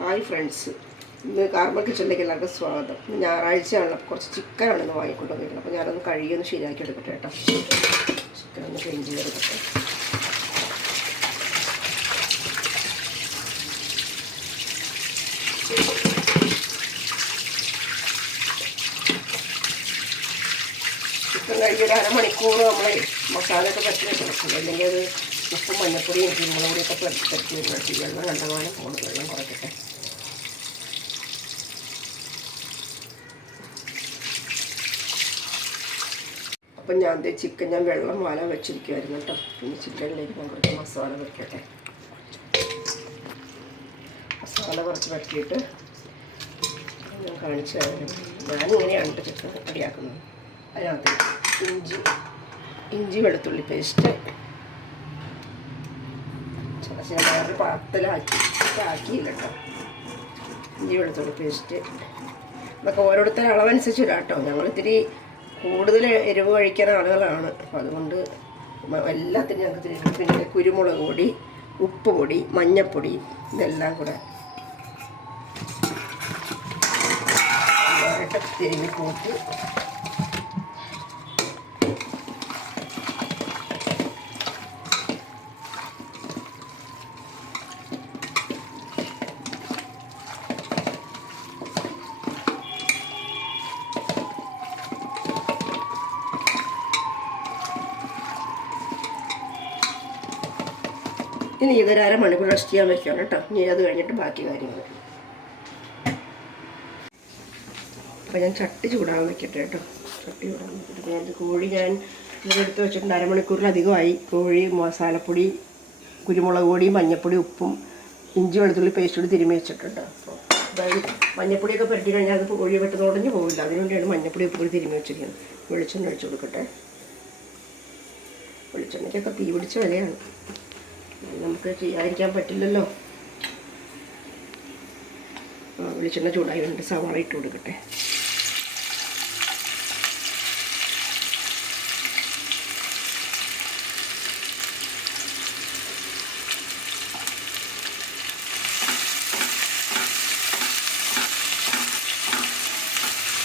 Hi friends, ഇന്ന് Carmel കിച്ചണിലേക്ക് എല്ലാവർക്കും സ്വാഗതം. ഇന്ന് ഞായറാഴ്ചയാണ്, കുറച്ച് ചിക്കനാണ് ഇന്ന് വാങ്ങിക്കൊണ്ട് വന്നിരുന്നത്. അപ്പോൾ ഞാനൊന്ന് കഴുകിയൊന്ന് ശരിയാക്കി എടുക്കട്ടെ കേട്ടോ. ചിക്കൻ ഒന്ന് ക്ലീൻ ചെയ്തെടുക്കട്ടെ. ചിക്കൻ കഴുകി ഒരു അരമണിക്കൂർ നമ്മൾ മസാലയൊക്കെ പറ്റി വെക്കണം. അല്ലെങ്കിൽ അത് ഉപ്പും മഞ്ഞപ്പൊടിയും കുരുമുളകുപൊടിയൊക്കെ പറ്റി വെച്ച് വെള്ളം കണ്ടമാനം പോകണം. വെള്ളം കുറയ്ക്കട്ടെ. അപ്പം ഞാൻ ചിക്കൻ വെള്ളം വാലാൻ വെച്ചിരിക്കുമായിരുന്നു കേട്ടോ. പിന്നെ ചിക്കനിലേക്ക് ഞാൻ കുറച്ച് മസാല വയ്ക്കട്ടെ. മസാല കുറച്ച് വരട്ടിയിട്ട് ഞാൻ കാണിച്ചു തരാം. ഞാനിങ്ങനെയാണ് ചിക്കൻ റെഡിയാക്കുന്നത്. അതിനകത്ത് ഇഞ്ചി വെളുത്തുള്ളി പേസ്റ്റ് ഞാൻ വേറെ പാത്രത്തിലാക്കിയില്ല കേട്ടോ. ഇഞ്ചി വെളുത്തുള്ളി പേസ്റ്റ് ഇതൊക്കെ ഓരോരുത്തരുടെ അളവനുസരിച്ച് ഇടാം കേട്ടോ. ഞങ്ങളിത്തിരി കൂടുതൽ എരിവ് കഴിക്കുന്ന ആളുകളാണ്. അപ്പം അതുകൊണ്ട് എല്ലാത്തിനും ഞങ്ങൾക്ക് പിന്നെ കുരുമുളക് പൊടി, ഉപ്പ് പൊടി, മഞ്ഞൾപ്പൊടി ഇതെല്ലാം കൂടെ തിരിഞ്ഞ് കൂട്ടി ഇനി ഇതൊരു അരമണിക്കൂർ റെസ്റ്റ് ചെയ്യാൻ വെക്കണം കേട്ടോ. ഇനി അത് കഴിഞ്ഞിട്ട് ബാക്കി കാര്യങ്ങൾ. അപ്പോൾ ഞാൻ ചട്ടി ചൂടാൻ വെക്കട്ടെ കേട്ടോ. ചട്ടി ചൂടാൻ വെച്ചിട്ട് ഞാൻ കോഴി ഇതെടുത്ത് വെച്ചിട്ടുണ്ട്. അരമണിക്കൂറിലധികമായി. കോഴി മസാലപ്പൊടി, കുരുമുളക് പൊടി, മഞ്ഞൾപ്പൊടി, ഉപ്പും ഇഞ്ചി വെളുത്തുള്ളി പേസ്റ്റോട് തിരുമ്മി വെച്ചിട്ടുണ്ട്. അപ്പോൾ അതായത് മഞ്ഞൾപ്പൊടിയൊക്കെ പുരട്ടി കഴിഞ്ഞാൽ അത് കോഴി പെട്ടെന്ന് ഉടഞ്ഞു പോകില്ല. അതിനുവേണ്ടിയാണ് മഞ്ഞൾപ്പൊടി ഉപ്പ് തിരുമ്മി വെച്ചിരിക്കുന്നത്. വെളിച്ചെണ്ണ ഒഴിച്ച് കൊടുക്കട്ടെ. വെളിച്ചെണ്ണയ്ക്കൊക്കെ തീ പിടിച്ച വിലയാണ്, നമുക്ക് ചെയ്യാതിരിക്കാൻ പറ്റില്ലല്ലോ. വെളിച്ചെണ്ണ ചൂടായിട്ട് സവാള ഇട്ട് കൊടുക്കട്ടെ.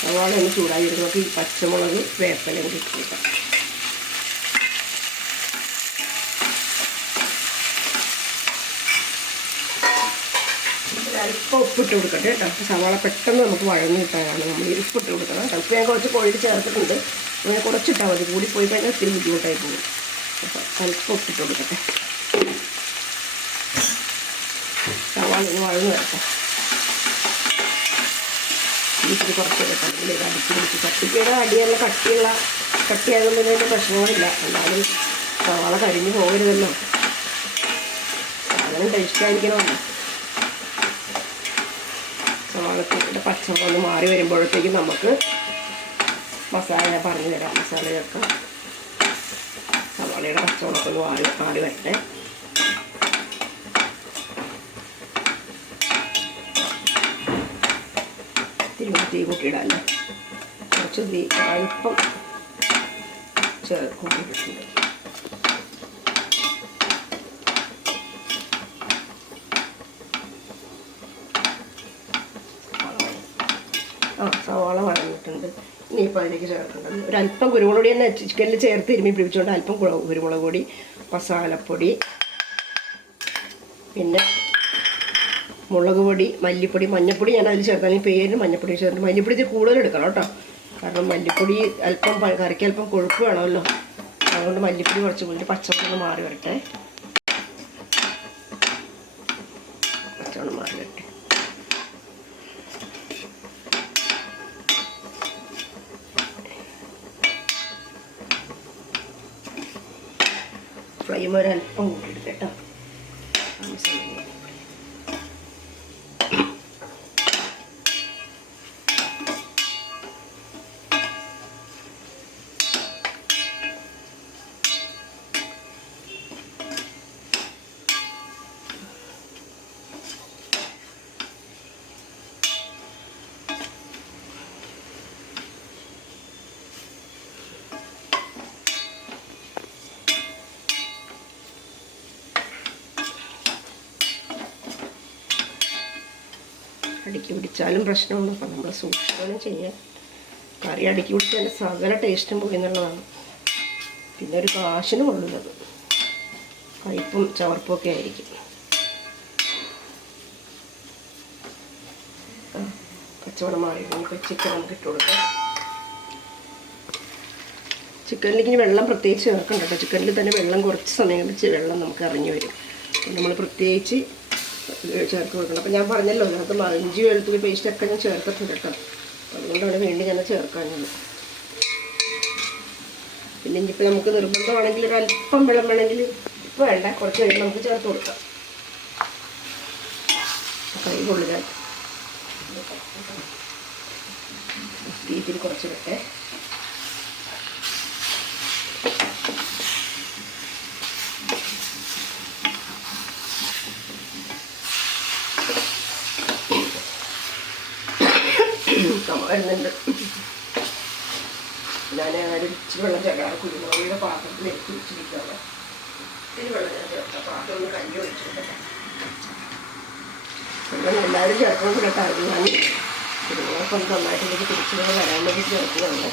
സവാള ഒന്ന് ചൂടായി വരുമ്പോൾ ഈ പച്ചമുളക് വേപ്പില കൂടി ഇട്ട് കൊടുക്കാം. അല്പം ഉപ്പിട്ട് കൊടുക്കട്ടെ കേട്ടോ. സവാള പെട്ടെന്ന് നമുക്ക് വഴങ്ങി കിട്ടാനാണ് നമ്മൾ ഉപ്പിട്ട് കൊടുക്കണം. ചിലപ്പോൾ ഞാൻ കുറച്ച് കോഴി ചേർത്തിട്ടുണ്ട്. അങ്ങനെ കുറച്ചിട്ടാൽ മതി. കൂടി പോയി കഴിഞ്ഞാൽ ഒത്തിരി ബുദ്ധിമുട്ടായി പോകും. അപ്പോൾ അല്പം ഉപ്പിട്ട് കൊടുക്കട്ടെ. സവാള ഒന്ന് വഴങ്ങി വരട്ടെ. ഇത്തിരി കുറച്ച് കിട്ടാം. ഇത് അടിച്ച് പിടിച്ച് കട്ടിക്കയുടെ അടിയുള്ള കട്ടിയാകുമ്പോൾ ഇതിൻ്റെ പ്രശ്നങ്ങളില്ല. എന്നാലും സവാള കരിഞ്ഞു പോകരുതല്ലോ. സാധനം ടേസ്റ്റായിരിക്കണമല്ലോ. സവാളത്തിൻ്റെ പച്ചമുളക് ഒന്ന് മാറി വരുമ്പോഴത്തേക്കും നമുക്ക് മസാല പറഞ്ഞു തരാം. മസാല ചേർക്കാം. സവാളയുടെ പച്ചമുളക് ഒന്ന് മാറി വരട്ടെ. തീ കൂട്ടിയിടാമല്ലേ. കുറച്ച് അല്പം കൂട്ടിയിട്ടുണ്ട്. സവാള വഴങ്ങിയിട്ടുണ്ട്. ഇനിയിപ്പോൾ അതിലേക്ക് ചേർക്കേണ്ടത് ഒരല്പം കുരുമുളക് പൊടി തന്നെ ചിക്കനിൽ ചേർത്ത് തിരുമ്മി പിടിച്ചുകൊണ്ട് അല്പം കുരുമുളക് പൊടി, മസാലപ്പൊടി, പിന്നെ മുളക് പൊടി, മല്ലിപ്പൊടി, മഞ്ഞൾപ്പൊടി ഞാൻ അതിൽ ചേർത്ത്. അല്ലെങ്കിൽ പേരിന് മഞ്ഞൾപ്പൊടി ചേർത്ത്. മല്ലിപ്പൊടി ഇത് കൂടുതൽ എടുക്കണം കേട്ടോ. കാരണം മല്ലിപ്പൊടി അല്പം കറിക്ക് അല്പം കൊഴുപ്പ് വേണമല്ലോ. അതുകൊണ്ട് മല്ലിപ്പൊടി കുറച്ച് കൂടി പച്ചമുളക് മാറി വരട്ടെ. പച്ചമുളക് മാറി വരട്ടെ. ഫ്ലെയിം ഒരല്പം കൂട്ടിയെടുക്കാം കേട്ടോ. അടുക്കി പിടിച്ചാലും പ്രശ്നമൊന്നും. അപ്പം നമ്മൾ സൂക്ഷിക്കണം ചെയ്യാൻ. കറി അടുക്കി പിടിച്ച് അതിൻ്റെ സകല ടേസ്റ്റും പോയി എന്നുള്ളതാണ്. പിന്നെ ഒരു കാശിന് കൊള്ളുന്നത് കയ്പും ചവർപ്പും ഒക്കെ ആയിരിക്കും. കച്ചവടം മാറി നമുക്ക് ചിക്കൻ നമുക്ക് ഇട്ട് കൊടുക്കാം. ചിക്കനിലേക്ക് ഇനി വെള്ളം പ്രത്യേകിച്ച് ചേർക്കണ്ട കേട്ടോ. ചിക്കനിൽ തന്നെ വെള്ളം കുറച്ച് സമയം വെച്ച് വെള്ളം നമുക്ക് ഇറങ്ങി വരും. നമ്മൾ പ്രത്യേകിച്ച് ചേർത്ത് കൊടുക്കണം. അപ്പം ഞാൻ പറഞ്ഞല്ലോ അതിനകത്ത് ഇഞ്ചി വെളുത്തുള്ളി പേസ്റ്റൊക്കെ ഞാൻ ചേർത്തിട്ടുണ്ട് കേട്ടോ. അതുകൊണ്ടാണ് വീണ്ടും ഞാൻ ചേർക്കാനുള്ളത്. പിന്നെ ഇനിയിപ്പോൾ നമുക്ക് നിർബന്ധമാണെങ്കിൽ ഒരു അല്പം വെള്ളം വേണമെങ്കിൽ ഇപ്പോൾ വേണ്ട, കുറച്ച് കഴിയുമ്പോൾ നമുക്ക് ചേർത്ത് കൊടുക്കാം. കൈ കൊള്ളുക. തീറ്റിൽ കുറച്ച് വിട്ടെ. വരുന്നുണ്ട്. ഞാൻ ഒരു ഇച്ചിരി വെള്ളം ചേർക്കാം. കുരുമുളകിൻ്റെ പാത്രത്തിൽ എടുത്ത് വെച്ചിരിക്കുകയാണ്. ഇത്തിരി വെള്ളം ഞാൻ ചേർക്കാം. പാത്രം ഒന്ന് കഞ്ഞി ഒഴിച്ചിട്ടുണ്ട്. വെള്ളം എല്ലാവരും ചേർക്കണം കേട്ടോ. അത് ഞാൻ കുരുമുളകൊക്കെ ഒന്ന് നന്നായിട്ട് എനിക്ക് തിരിച്ചു വരാൻ വേണ്ടി ചേർക്കുന്നുണ്ട്.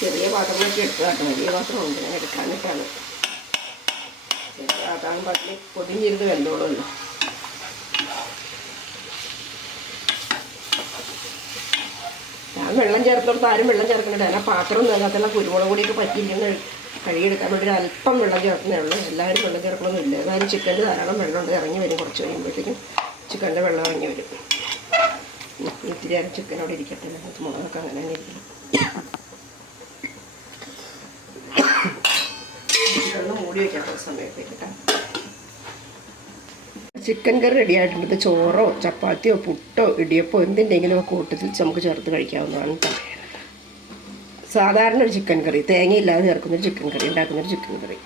ചെറിയ പാത്രങ്ങളൊക്കെ എടുക്കുക കേട്ടോ. വലിയ പാത്രമുണ്ട്, ഞാൻ എടുക്കാനിട്ടാണ്. അതാണ് പട്ടി പൊതിഞ്ഞിരുന്ന് വെന്തോളുമല്ലോ. ഞാൻ വെള്ളം ചേർത്തോടത്ത് ആരും വെള്ളം ചേർക്കണില്ല. ഞാൻ പാത്രം അതിനകത്തുള്ള കുരുമുളക് പൊടിയൊക്കെ പറ്റിയിരിക്കുന്ന കഴുകിയെടുക്കാൻ വേണ്ടി അല്പം വെള്ളം ചേർക്കുന്നേ ഉള്ളൂ. എല്ലാവരും വെള്ളം ചേർക്കണമെന്നില്ല. എന്നാലും ചിക്കനിൽ ധാരാളം വെള്ളമുണ്ട്. ഇറങ്ങി വരും. കുറച്ച് കഴിയുമ്പോഴത്തേക്കും ചിക്കൻ്റെ വെള്ളം ഇറങ്ങി വരും. ഇത്തിരി നേരം ചിക്കൻ അവിടെ ഇരിക്കട്ടെ. അതിനകത്ത് മുളകൊക്കെ അങ്ങനെ തന്നെ ഇരിക്കണം. മൂടി വയ്ക്കാത്ത സമയത്തേക്ക് ചിക്കൻ കറി റെഡി ആയിട്ടുണ്ട്. ചോറോ ചപ്പാത്തിയോ പുട്ടോ ഇടിയപ്പോ എന്തിൻ്റെങ്കിലും കൂട്ടത്തിൽ നമുക്ക് ചേർത്ത് കഴിക്കാവുന്നതാണ്. സാധാരണ ഒരു ചിക്കൻ കറി, തേങ്ങയില്ലാതെ ചേർക്കുന്നൊരു ചിക്കൻ കറി ഉണ്ടാക്കുന്നൊരു ചിക്കൻ കറി.